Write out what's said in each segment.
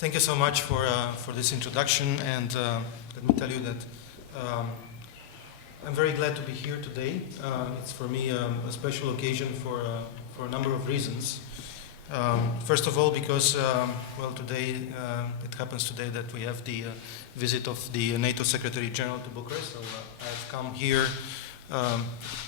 Thank you so much for this introduction, and let me tell you that I'm very glad to be here today. It's for me a special occasion for a number of reasons. First of all, because well, today it happens today that we have the visit of the NATO Secretary General to Bucharest. So I've come here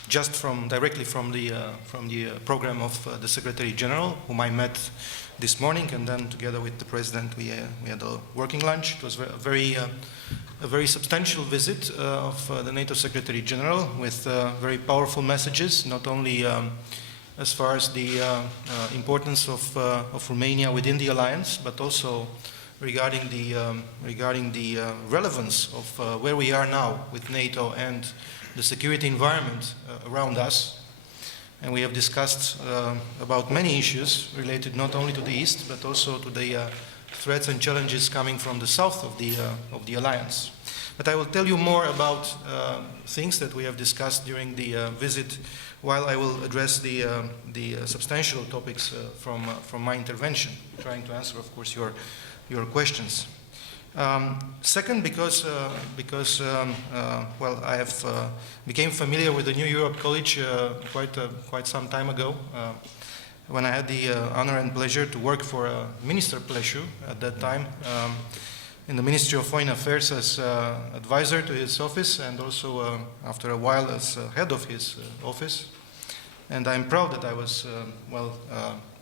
just directly from the program of the Secretary General, whom I met this morning, and then together with the President we had a working lunch. It was a very substantial visit of the NATO Secretary General with very powerful messages, not only as far as the importance of Romania within the alliance, but also regarding the relevance of where we are now with NATO and the security environment around us. And we have discussed about many issues related not only to the East, but also to the threats and challenges coming from the south of the alliance. But I will tell you more about things that we have discussed during the visit, while I will address the substantial topics from my intervention, trying to answer, of course, your questions. Second, because well, I have became familiar with the New Europe College quite some time ago, when I had the honor and pleasure to work for Minister Pleșu at that time in the Ministry of Foreign Affairs as advisor to his office, and also after a while as head of his office. And I'm proud that I was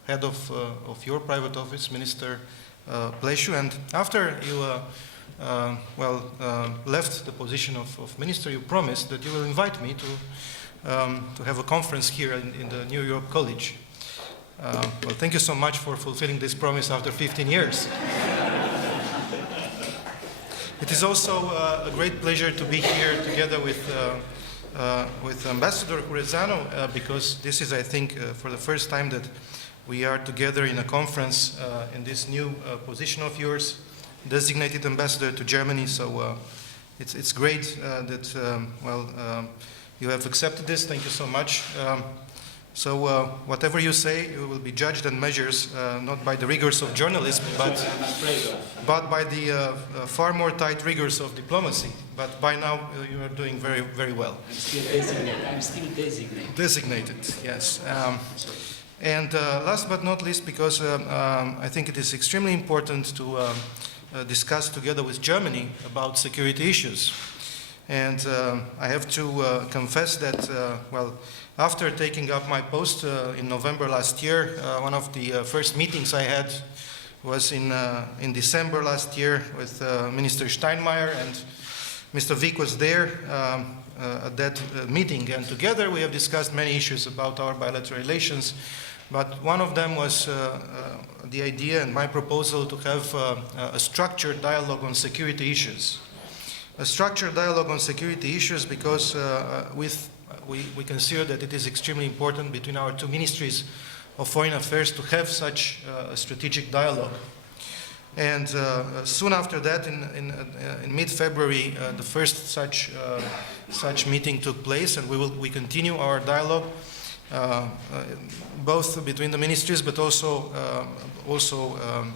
head of your private office, Minister Pleșu. And after you left the position of minister, you promised that you will invite me to have a conference here in the New Europe College. Well, thank you so much for fulfilling this promise after 15 years. It is also a great pleasure to be here together with Ambassador Curețanu, because this is, I think, for the first time that we are together in a conference in this new position of yours, designated ambassador to Germany. So it's great that you have accepted this. Thank you so much. So whatever you say, you will be judged and measured not by the rigors of journalism, but by the far more tight rigors of diplomacy. But by now you are doing very, very well. I'm still designated. Designated, yes. And last but not least, because I think it is extremely important to discuss together with Germany about security issues. And I have to confess that, after taking up my post in November last year, one of the first meetings I had was in December last year with Minister Steinmeier, and Mr. Wick was there at that meeting. And together we have discussed many issues about our bilateral relations. But one of them was the idea and my proposal to have a structured dialogue on security issues. A structured dialogue on security issues because we consider that it is extremely important between our two ministries of foreign affairs to have such a strategic dialogue. And soon after that, in mid-February, the first such meeting took place, and we continue our dialogue. Both between the ministries, but also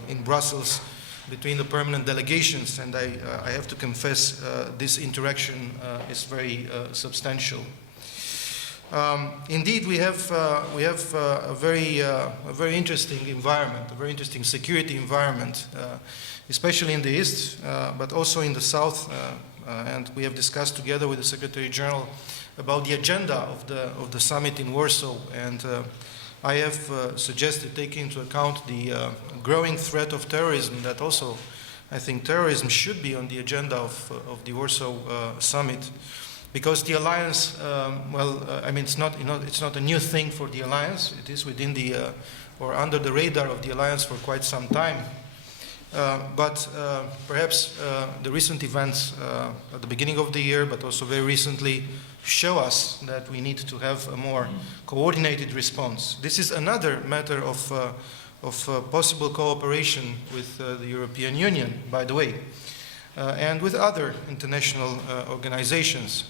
in Brussels between the permanent delegations. And I have to confess, this interaction is very substantial. Indeed, we have a very interesting environment, a very interesting security environment, especially in the East, but also in the South. And we have discussed together with the Secretary General about the agenda of the summit in Warsaw, and I have suggested taking into account the growing threat of terrorism. That also, I think, terrorism should be on the agenda of the Warsaw summit, because the alliance, it's not a new thing for the alliance. It is within the or under the radar of the alliance for quite some time. But perhaps the recent events at the beginning of the year, but also very recently, show us that we need to have a more coordinated response. This is another matter of possible cooperation with the European Union, by the way, and with other international organizations.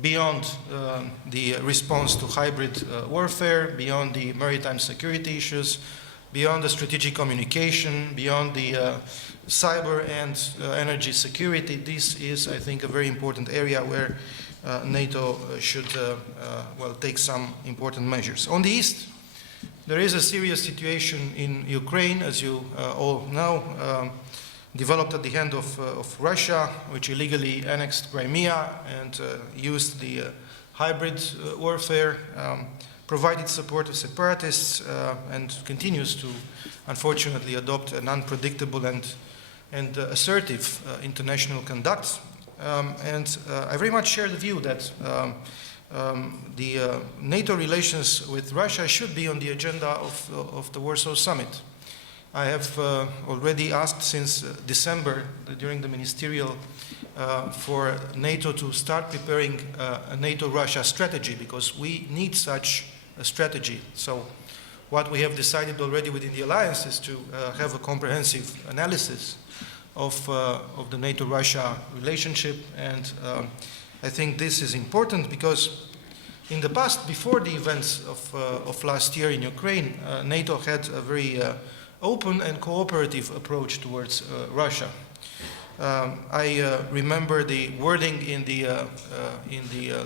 Beyond the response to hybrid warfare, beyond the maritime security issues, beyond the strategic communication, beyond the cyber and energy security. This is, I think, a very important area where NATO should take some important measures. On the east, there is a serious situation in Ukraine, as you all know, developed at the hand of Russia, which illegally annexed Crimea and used the hybrid warfare, provided support to separatists, and continues to, unfortunately, adopt an unpredictable and assertive international conduct. I very much share the view that the NATO relations with Russia should be on the agenda of the Warsaw Summit. I have already asked since December during the ministerial for NATO to start preparing a NATO-Russia strategy, because we need such a strategy. So what we have decided already within the alliance is to have a comprehensive analysis of the NATO-Russia relationship, and I think this is important because in the past, before the events of last year in Ukraine, NATO had a very open and cooperative approach towards Russia. I remember the wording in the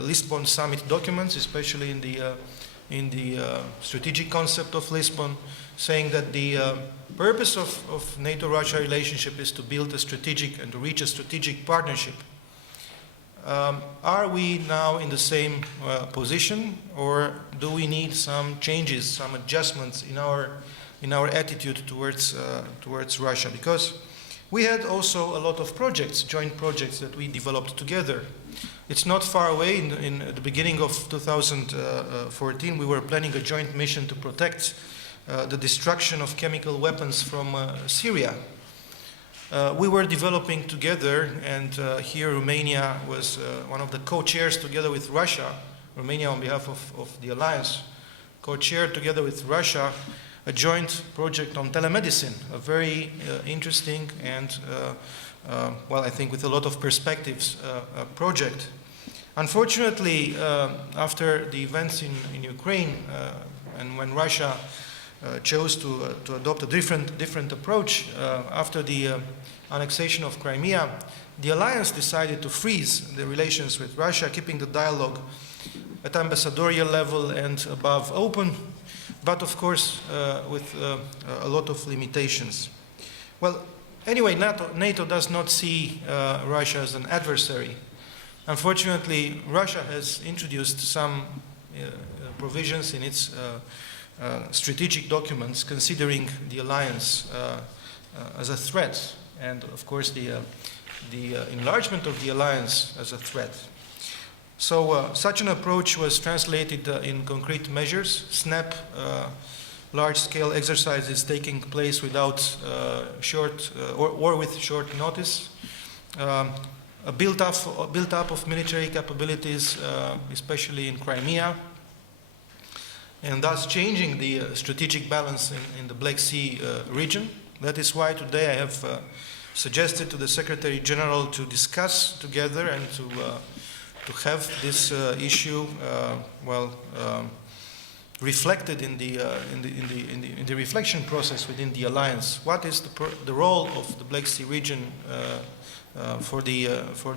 Lisbon summit documents, especially in the strategic concept of Lisbon, saying that the purpose of NATO-Russia relationship is to build a strategic and to reach a strategic partnership. Are we now in the same position, or do we need some changes, some adjustments in our attitude towards Russia? Because we had also a lot of projects, joint projects that we developed together. It's not far away. In the beginning of 2014, we were planning a joint mission to protect the destruction of chemical weapons from Syria. We were developing together, and here Romania was one of the co-chairs together with Russia. Romania, on behalf of the alliance, co-chaired together with Russia a joint project on telemedicine, a very interesting and, I think with a lot of perspectives, project. Unfortunately, after the events in Ukraine, and when Russia chose to adopt a different approach, after the annexation of Crimea, the alliance decided to freeze the relations with Russia, keeping the dialogue at ambassadorial level and above open, but of course with a lot of limitations. Well, anyway, NATO does not see Russia as an adversary. Unfortunately, Russia has introduced some provisions in its strategic documents considering the alliance as a threat, and of course the enlargement of the alliance as a threat. So such an approach was translated in concrete measures. SNAP, large-scale exercises taking place without short or with short notice. A build-up of military capabilities, especially in Crimea, and thus changing the strategic balance in the Black Sea region. That is why today I have suggested to the Secretary General to discuss together and to have this issue reflected in the reflection process within the alliance. What is the role of the Black Sea region for the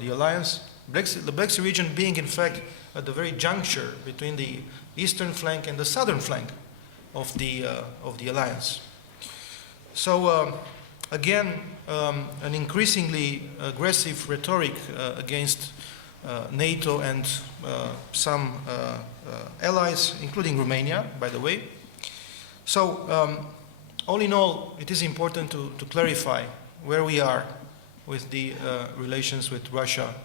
alliance? The Black Sea region being, in fact, at the very juncture between the eastern flank and the southern flank of the alliance. So again, an increasingly aggressive rhetoric against NATO and some allies, including Romania, by the way. So all in all, it is important to clarify where we are with the relations with Russia,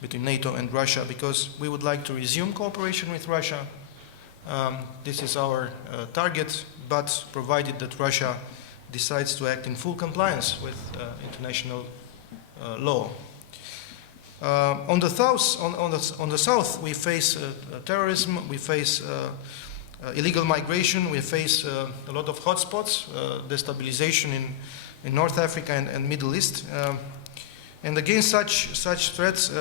between NATO and Russia, because we would like to resume cooperation with Russia. This is our target, but provided that Russia decides to act in full compliance with international law. On the south, we face terrorism, we face illegal migration, we face a lot of hotspots, destabilization in North Africa and Middle East. And against such threats,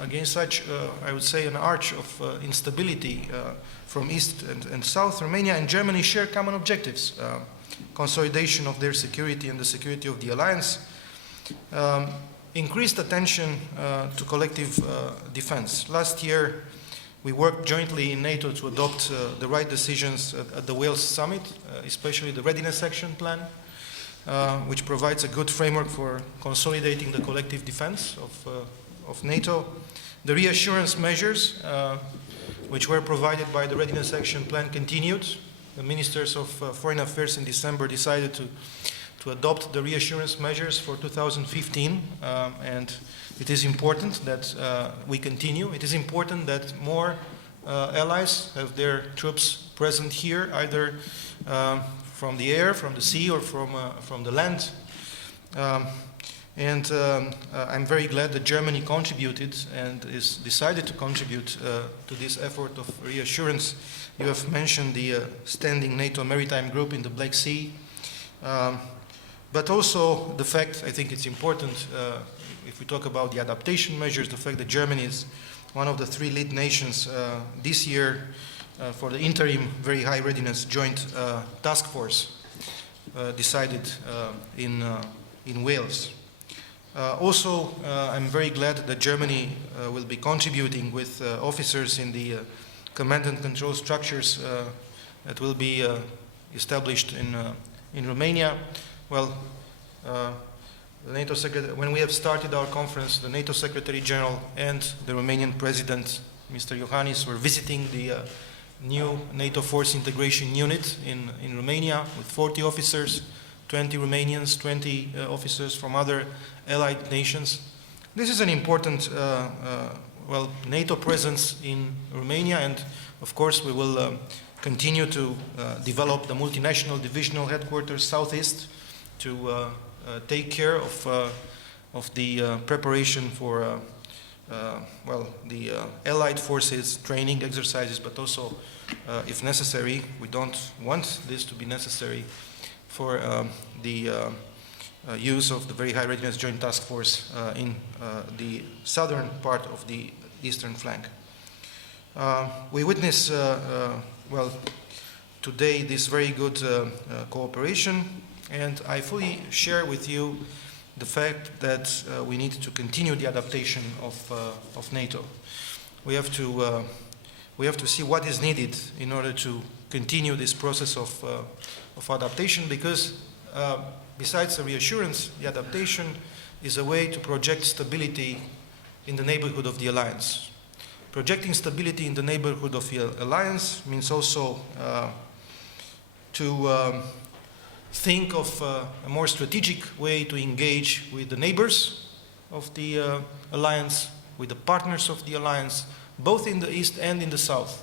against such, I would say, an arch of instability from east and south, Romania and Germany share common objectives. consolidation of their security and the security of the alliance, increased attention to collective defense. Last year, we worked jointly in NATO to adopt the right decisions at the Wales summit, especially the Readiness Action Plan, which provides a good framework for consolidating the collective defense of NATO. The reassurance measures, which were provided by the Readiness Action Plan, continued. The ministers of Foreign Affairs in December decided to adopt the reassurance measures for 2015, and it is important that we continue. It is important that more allies have their troops present here, either from the air, from the sea, or from the land. I'm very glad that Germany contributed and is decided to contribute to this effort of reassurance. You have mentioned the standing NATO maritime group in the Black Sea, but also the fact, I think it's important, if we talk about the adaptation measures, the fact that Germany is one of the 3 lead nations this year for the interim very high readiness joint task force decided in Wales. Also, I'm very glad that Germany will be contributing with officers in the command and control structures that will be established in Romania. Well, the NATO when we have started our conference, the NATO Secretary General and the Romanian President, Mr. Iohannis, were visiting the new NATO Force Integration Unit in Romania with 40 officers, 20 Romanians, 20 officers from other allied nations. This is an important NATO presence in Romania, and of course we will continue to develop the multinational divisional headquarters Southeast to take care of the preparation for the allied forces training exercises, but also, if necessary, we don't want this to be necessary, for the use of the very high readiness joint task force in the southern part of the eastern flank. We witness, today this very good cooperation, and I fully share with you the fact that we need to continue the adaptation of NATO. We have to see what is needed in order to continue this process of adaptation, because besides the reassurance, the adaptation is a way to project stability in the neighborhood of the alliance. Projecting stability in the neighborhood of the alliance means also to think of a more strategic way to engage with the neighbors of the alliance, with the partners of the alliance, both in the east and in the south.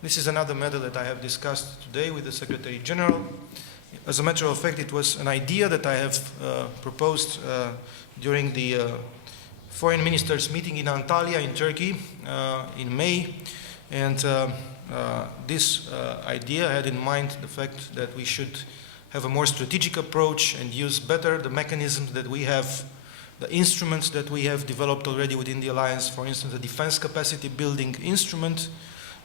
This is another matter that I have discussed today with the Secretary General. As a matter of fact, it was an idea that I have proposed during the foreign ministers meeting in Antalya in Turkey in May, and this idea had in mind the fact that we should have a more strategic approach and use better the mechanisms that we have, the instruments that we have developed already within the alliance. For instance, the Defense Capacity Building Instrument,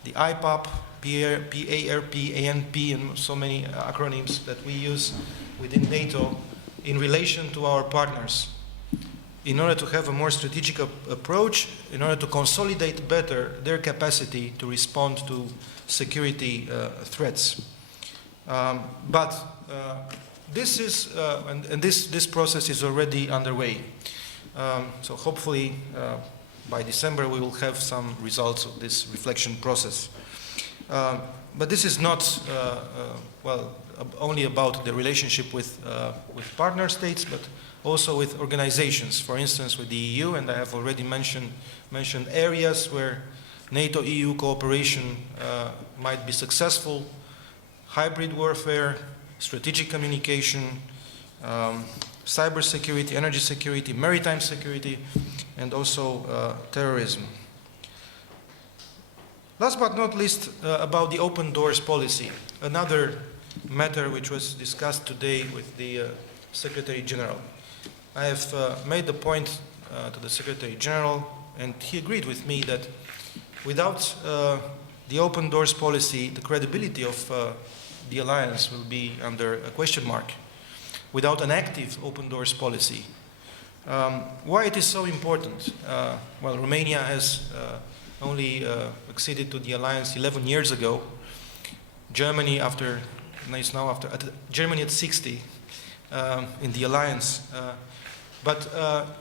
the IPAP, PARP, ANP, and so many acronyms that we use within NATO in relation to our partners, in order to have a more strategic approach, in order to consolidate better their capacity to respond to security threats. This is, and this process is already underway. So hopefully by December we will have some results of this reflection process. But this is not only about the relationship with partner states, but also with organizations. For instance, with the EU, and I have already mentioned areas where NATO-EU cooperation might be successful: hybrid warfare, strategic communication, cyber security, energy security, maritime security, and also terrorism. Last but not least, about the open doors policy, another matter which was discussed today with the Secretary General. I have made the point to the Secretary General, and he agreed with me that without the open doors policy, the credibility of the alliance will be under a question mark without an active open doors policy. Why it is so important? Well, Romania has only acceded to the alliance 11 years ago. Germany Germany at 60 in the alliance. But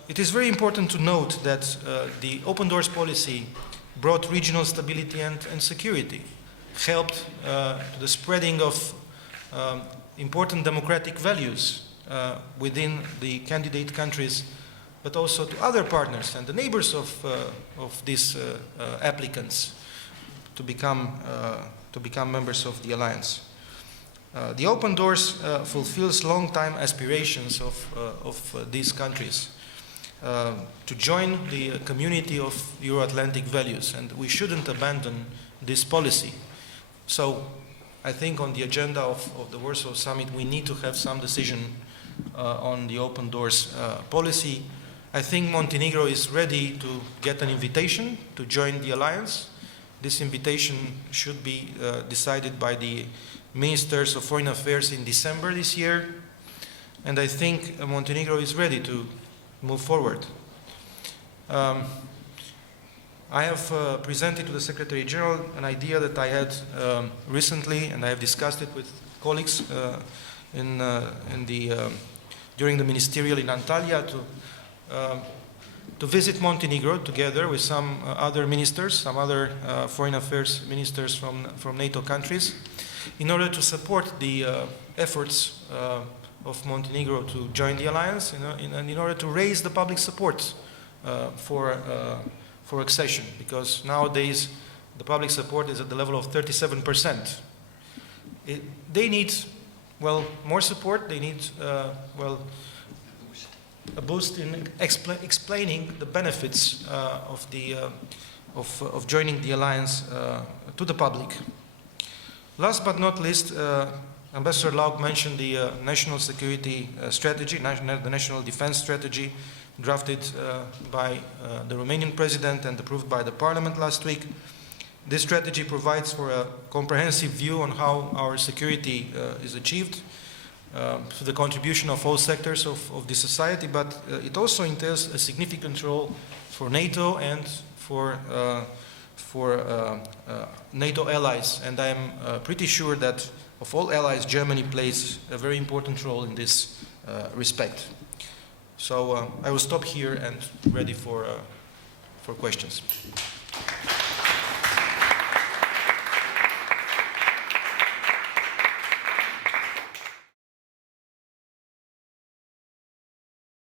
it is very important to note that the open doors policy brought regional stability and security, helped to the spreading of important democratic values within the candidate countries, but also to other partners and the neighbors of these applicants to become members of the alliance. The open doors fulfills long-time aspirations of these countries to join the community of Euro-Atlantic values, and we shouldn't abandon this policy. So I think on the agenda of the Warsaw Summit we need to have some decision on the open doors policy. I think Montenegro is ready to get an invitation to join the alliance. This invitation should be decided by the Ministers of Foreign Affairs in December this year, and I think Montenegro is ready to move forward. I have presented to the Secretary General an idea that I had recently, and I have discussed it with colleagues during the ministerial in Antalya to visit Montenegro together with some other ministers, some other foreign affairs ministers from NATO countries, in order to support the efforts of Montenegro to join the alliance, and in order to raise the public support for accession, because nowadays the public support is at the level of 37%. They need, well, more support. They need, well, a boost in explaining the benefits of joining the alliance to the public. Last but not least, Ambassador Lauk mentioned the national security strategy, the national defense strategy, drafted by the Romanian president and approved by the parliament last week. This strategy provides for a comprehensive view on how our security is achieved through the contribution of all sectors of the society, but it also entails a significant role for NATO and for NATO allies, and I am pretty sure that of all allies, Germany plays a very important role in this respect. So I will stop here and ready for questions.